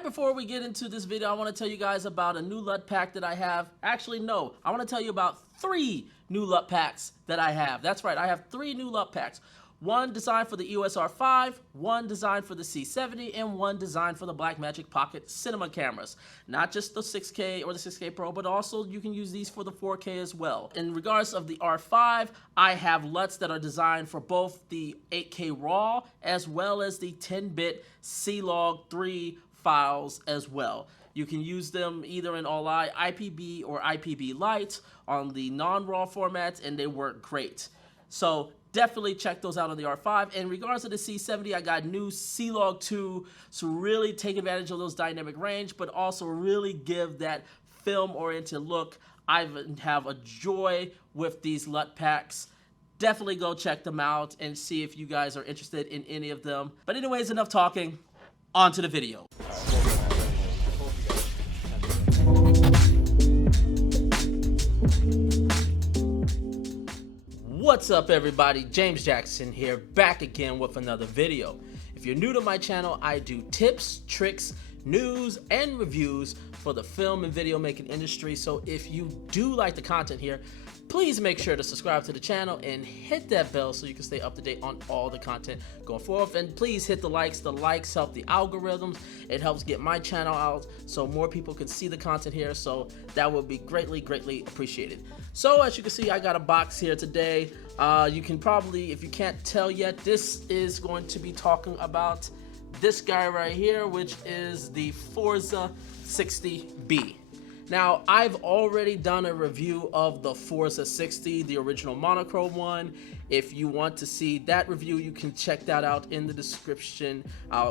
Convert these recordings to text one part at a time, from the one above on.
Right before we get into this video, I want to tell you guys about a new LUT pack that I have. Actually, no, I want to tell you about 3 new LUT packs that I have. That's right, I have 3 new LUT packs. One designed for the EOS R5, one designed for the C70, and one designed for the Blackmagic Pocket cinema cameras. Not just the 6K or the 6K Pro, but also you can use these for the 4K as well. In regards of the R5, I have LUTs that are designed for both the 8K RAW as well as the 10-bit C-Log 3 files as well. You can use them either in all-I, IPB, or IPB Lite on the non-RAW formats, and they work great. So definitely check those out on the R5. In regards to the C70, I got new C-Log 2 to really take advantage of those dynamic range, but also really give that film-oriented look. I have a joy with these LUT packs. Definitely go check them out and see if you guys are interested in any of them. But anyways, enough talking. On to the video. What's up, everybody? James Jackson here, back again with another video. If you're new to my channel, I do tips, tricks, news, and reviews for the film and video making industry. So if you do like the content here, please make sure to subscribe to the channel and hit that bell so you can stay up to date on all the content going forward. And please hit the likes. The likes help the algorithms. It helps get my channel out so more people can see the content here. So that would be greatly, greatly appreciated. So as you can see, I got a box here today. You can probably, if you can't tell yet, this is going to be talking about this guy right here, which is the Forza 60B. Now, I've already done a review of the Forza 60, the original monochrome one. If you want to see that review, you can check that out in the description,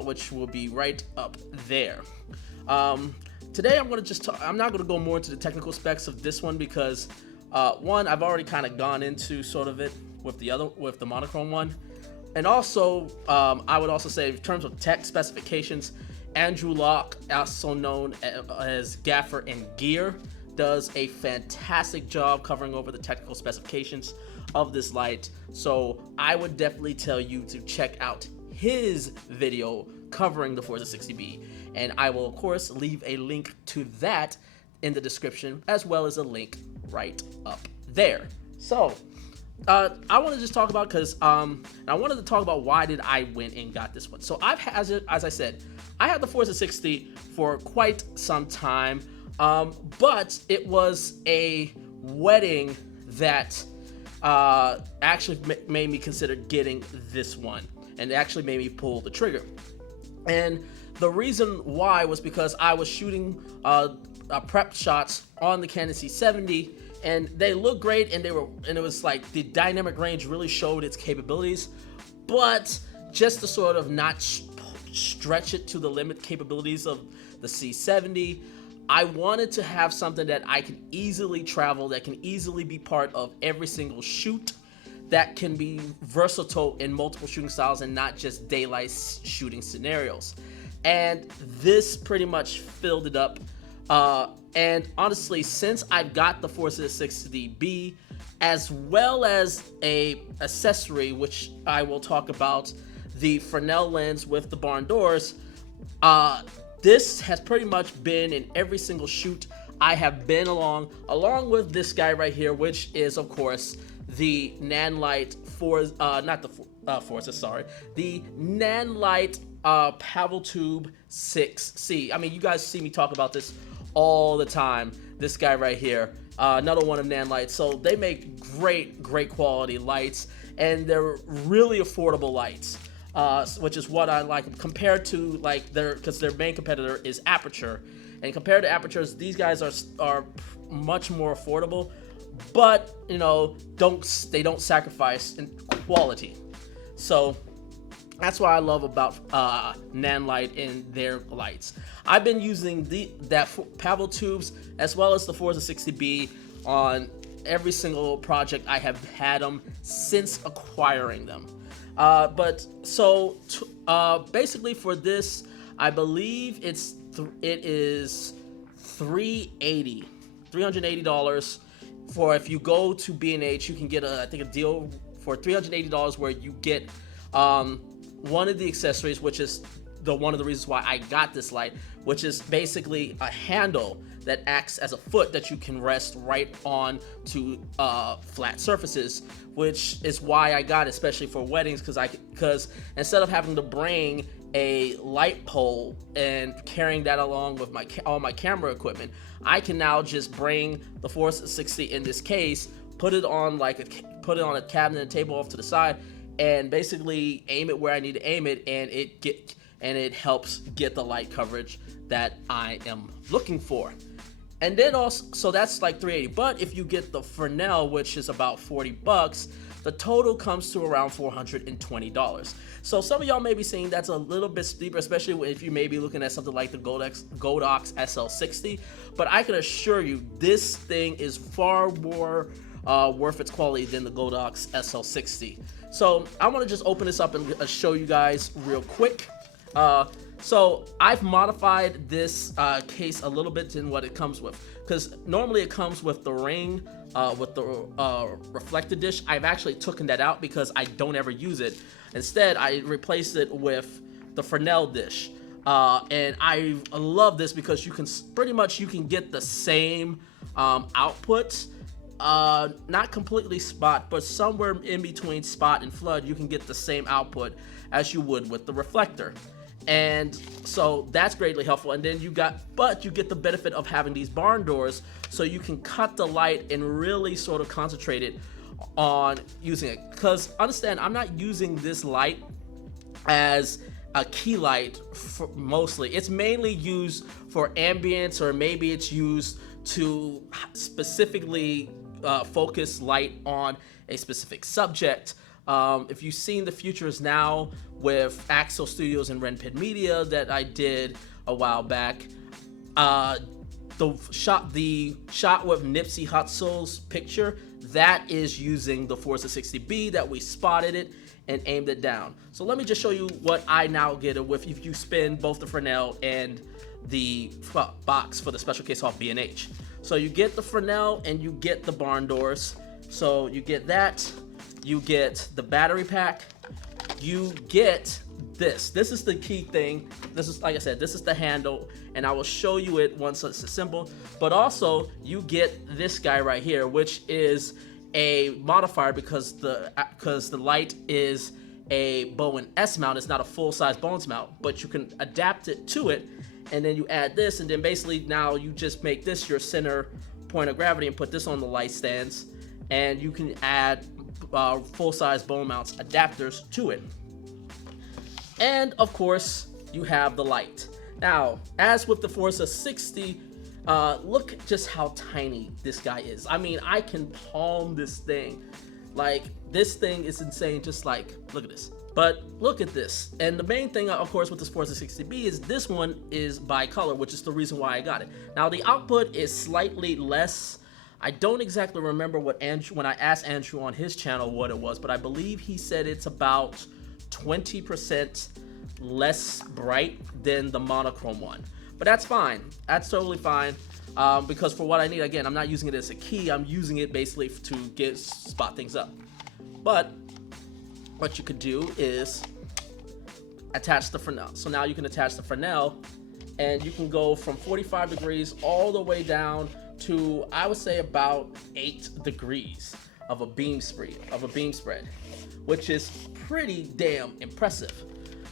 which will be right up there. Today, I'm going to just talk, I'm not going to go more into the technical specs of this one because, one, I've already kind of gone into sort of it with the monochrome one. And also, I would also say in terms of tech specifications, Andrew Locke, also known as Gaffer and Gear, does a fantastic job covering over the technical specifications of this light. So I would definitely tell you to check out his video covering the Forza 60B. And I will, of course, leave a link to that in the description, as well as a link right up there. So I want to just talk about, because I wanted to talk about why did I went and got this one. So I've had, as I said, I had the Forza 60 for quite some time, but it was a wedding that actually made me consider getting this one, and it actually made me pull the trigger. And the reason why was because I was shooting prep shots on the Canon C70, and they looked great, and it was like the dynamic range really showed its capabilities, but just to sort of not stretch it to the limit capabilities of the C70, I wanted to have something that I can easily travel, that can easily be part of every single shoot, that can be versatile in multiple shooting styles and not just daylight shooting scenarios. And this pretty much filled it up. And honestly, since I've got the Forza 60B, as well as a accessory, which I will talk about, the Fresnel lens with the barn doors, this has pretty much been in every single shoot I have been along with this guy right here, which is, of course, the Nanlite Forza, the Nanlite Paveltube 6C. I mean, you guys see me talk about this all the time. This guy right here, another one of Nanlite. So they make great quality lights, and they're really affordable lights, which is what I like compared to like because their main competitor is Aperture, and compared to Apertures, these guys are much more affordable, but you know, they don't sacrifice in quality. So that's what I love about Nanlite and their lights. I've been using that Paveltubes as well as the Forza 60B on every single project I have had them since acquiring them. Basically for this, I believe it is $380 for, if you go to B&H, you can get I think a deal for $380 where you get one of the accessories, which is one of the reasons why I got this light, which is basically a handle that acts as a foot that you can rest right on to flat surfaces, which is why I got it, especially for weddings, because instead of having to bring a light pole and carrying that along with all my camera equipment, I can now just bring the Forza 60 in this case, put it on a cabinet and table off to the side, and basically aim it where I need to aim it, and it helps get the light coverage that I am looking for. And then also, so that's like $380. But if you get the Fresnel, which is about $40, the total comes to around $420. So some of y'all may be saying that's a little bit steeper, especially if you may be looking at something like the Godox SL60. But I can assure you, this thing is far more worth its quality than the Godox SL60. So I want to just open this up and show you guys real quick. So I've modified this case a little bit in what it comes with, because normally it comes with the ring, with the reflector dish. I've actually taken that out because I don't ever use it. Instead, I replaced it with the Fresnel dish, and I love this because you can get the same output. Not completely spot, but somewhere in between spot and flood, you can get the same output as you would with the reflector. And so that's greatly helpful. And then you get the benefit of having these barn doors, so you can cut the light and really sort of concentrate it on using it. Because understand, I'm not using this light as a key light mostly. It's mainly used for ambience, or maybe it's used to specifically focus light on a specific subject. If you've seen the Futures Now with Axel Studios and Ren Pit Media that I did a while back, the shot with Nipsey Hussle's picture, that is using the Forza 60B that we spotted it and aimed it down. So let me just show you what I now get it with if you spin both the Fresnel and the box for the special case off B&H. So you get the Fresnel and you get the barn doors. So you get that. You get the battery pack, you get this. This is the key thing. This is, like I said, this is the handle, and I will show you it once it's assembled. But also, you get this guy right here, which is a modifier because the light is a Bowen S mount. It's not a full-size Bones mount, but you can adapt it to it, and then you add this, and then basically now you just make this your center point of gravity and put this on the light stands, and you can add full-size bone mounts adapters to it. And of course, you have the light. Now, as with the Forza 60, look just how tiny this guy is. I mean, I can palm this thing. Like, this thing is insane. Just like, look at this. But look at this. And the main thing, of course, with this Forza 60B is this one is bicolor, which is the reason why I got it. Now, the output is slightly less. I don't exactly remember what Andrew, when I asked Andrew on his channel what it was, but I believe he said it's about 20% less bright than the monochrome one. But that's fine. That's totally fine. Because for what I need, again, I'm not using it as a key. I'm using it basically to spot things up. But what you could do is attach the Fresnel. So now you can attach the Fresnel, and you can go from 45 degrees all the way down to, I would say, about 8 degrees of a beam spread, which is pretty damn impressive.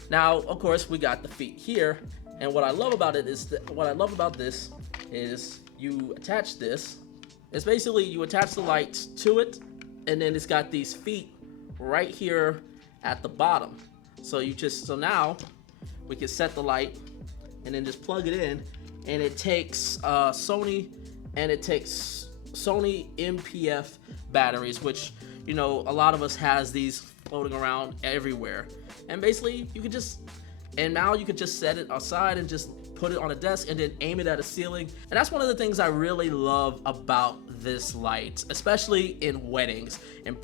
Now, of course, we got the feet here, and what I love about it is this is you attach this. It's basically you attach the lights to it, and then it's got these feet right here at the bottom. So now we can set the light and then just plug it in, and it takes Sony MPF batteries, which, you know, a lot of us has these floating around everywhere. And basically now you could just set it aside and just put it on a desk and then aim it at a ceiling. And that's one of the things I really love about this light, especially in weddings. And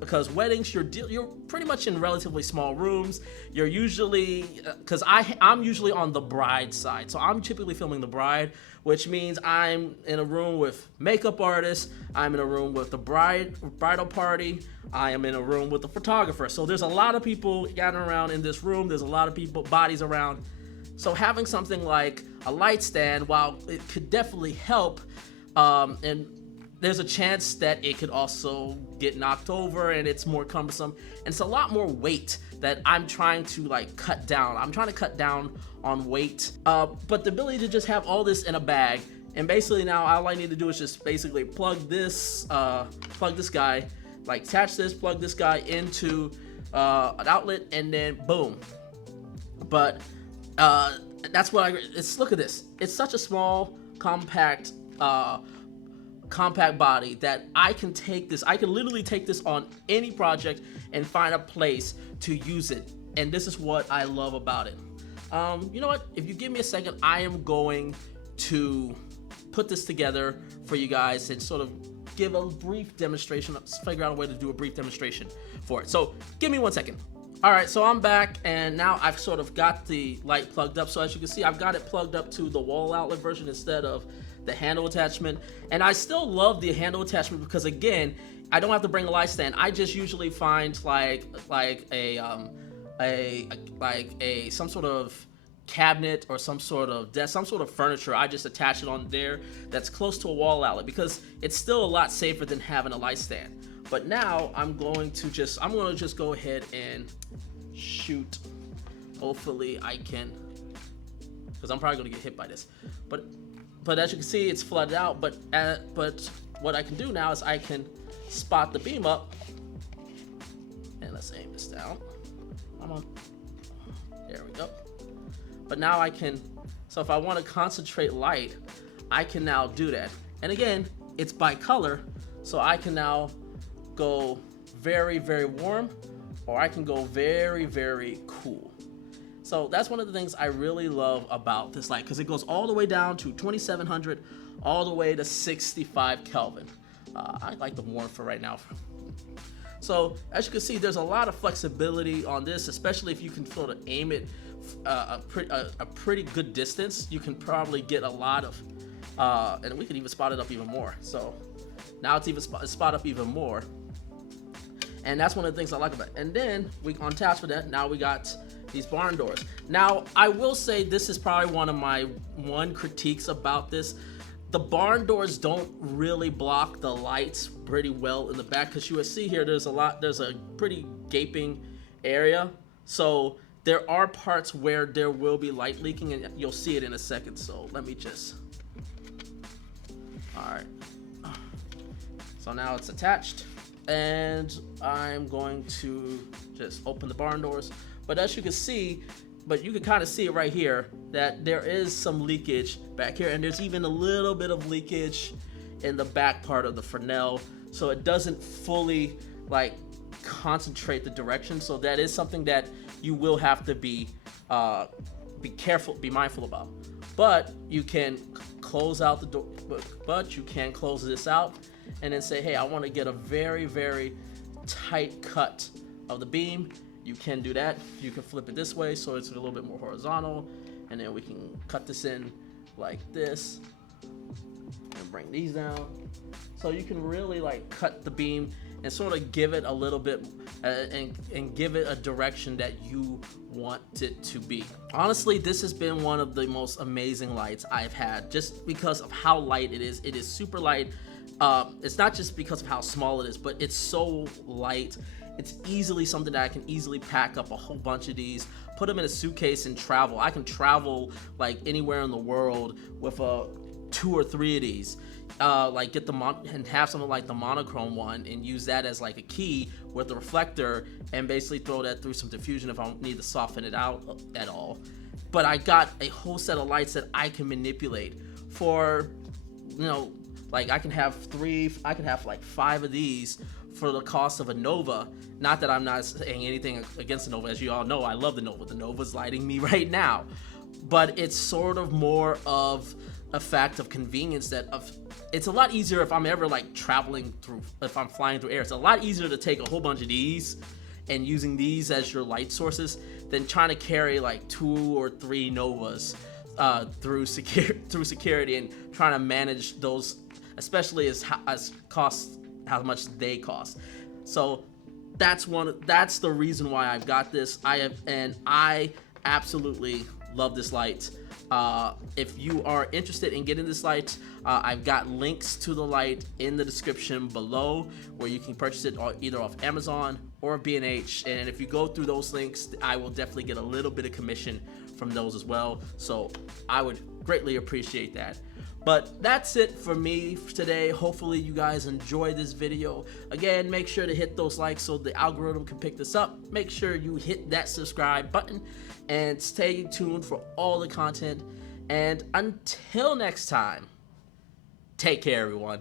because weddings, you're pretty much in relatively small rooms. You're usually, because I'm usually on the bride side, so I'm typically filming the bride, which means I'm in a room with makeup artists, I'm in a room with the bridal party, I am in a room with the photographer. So there's a lot of people gathering around in this room, there's a lot of bodies around. So having something like a light stand, while it could definitely help, and there's a chance that it could also get knocked over and it's more cumbersome, and it's a lot more weight that I'm trying to like cut down. I'm trying to cut down on weight, but the ability to just have all this in a bag, and basically now all I need to do is just basically plug this guy, like attach this, plug this guy into an outlet, and then boom. But that's what look at this. It's such a small, compact body that I can literally take this on any project and find a place to use it. And this is what I love about it. You know what? If you give me a second, I am going to put this together for you guys and sort of give a brief demonstration, figure out a way to do a brief demonstration for it. So give me 1 second. All right, so I'm back, and now I've sort of got the light plugged up. So as you can see, I've got it plugged up to the wall outlet version instead of the handle attachment. And I still love the handle attachment because, again, I don't have to bring a light stand. I just usually find some sort of cabinet or some sort of desk, some sort of furniture. I just attach it on there that's close to a wall outlet because it's still a lot safer than having a light stand. But now I'm going to just go ahead and shoot. Hopefully I can, because I'm probably gonna get hit by this. But as you can see, it's flooded out. But what I can do now is I can spot the beam up, and let's aim this down. Come on, there we go. But now I can, so if I want to concentrate light, I can now do that. And again, it's by color, so I can now go very, very warm, or I can go very, very cool. So that's one of the things I really love about this light, because it goes all the way down to 2700, all the way to 65 Kelvin. I like the warm for right now. So as you can see, there's a lot of flexibility on this, especially if you can sort of aim it a pretty good distance. You can probably get a lot of, and we can even spot it up even more. So now it's even spot up even more. And that's one of the things I like about it. And then on top of that, now we got these barn doors. Now, I will say this is probably one of my critiques about this. The barn doors don't really block the lights pretty well in the back, because you will see here there's a pretty gaping area. So there are parts where there will be light leaking, and you'll see it in a second. So let me just, all right. So now it's attached, and I'm going to just open the barn doors. But as you can see, you can kind of see it right here, that there is some leakage back here, and there's even a little bit of leakage in the back part of the Fresnel, so it doesn't fully like concentrate the direction. So that is something that you will have to be careful, be mindful about. But you can close out the door, but you can close this out and then say, hey, I want to get a very, very tight cut of the beam. You can do that. You can flip it this way so it's a little bit more horizontal, and then we can cut this in like this and bring these down. So you can really like cut the beam and sort of give it a little bit and give it a direction that you want it to be. Honestly, this has been one of the most amazing lights I've had, just because of how light it is. It is super light. It's not just because of how small it is, but it's so light. It's easily something that I can easily pack up a whole bunch of these, put them in a suitcase and travel. I can travel like anywhere in the world with 2 or 3 of these. Like get and have something like the monochrome one and use that as like a key with the reflector, and basically throw that through some diffusion if I don't need to soften it out at all. But I got a whole set of lights that I can manipulate for, you know, like I can have like 5 of these for the cost of a Nova. Not that I'm not saying anything against the Nova. As you all know, I love the Nova. The Nova's lighting me right now. but it's sort of more of a fact of convenience that it's a lot easier if I'm ever like if I'm flying through air. It's a lot easier to take a whole bunch of these and using these as your light sources than trying to carry like 2 or 3 Novas through security and trying to manage those, especially as how much they cost. So that's the reason why I've got this. I absolutely love this light. If you are interested in getting this light, I've got links to the light in the description below where you can purchase it either off Amazon or B&H. And if you go through those links, I will definitely get a little bit of commission from those as well. So I would greatly appreciate that. But that's it for me today. Hopefully you guys enjoyed this video. Again, make sure to hit those likes so the algorithm can pick this up. Make sure you hit that subscribe button and stay tuned for all the content. And until next time, take care, everyone.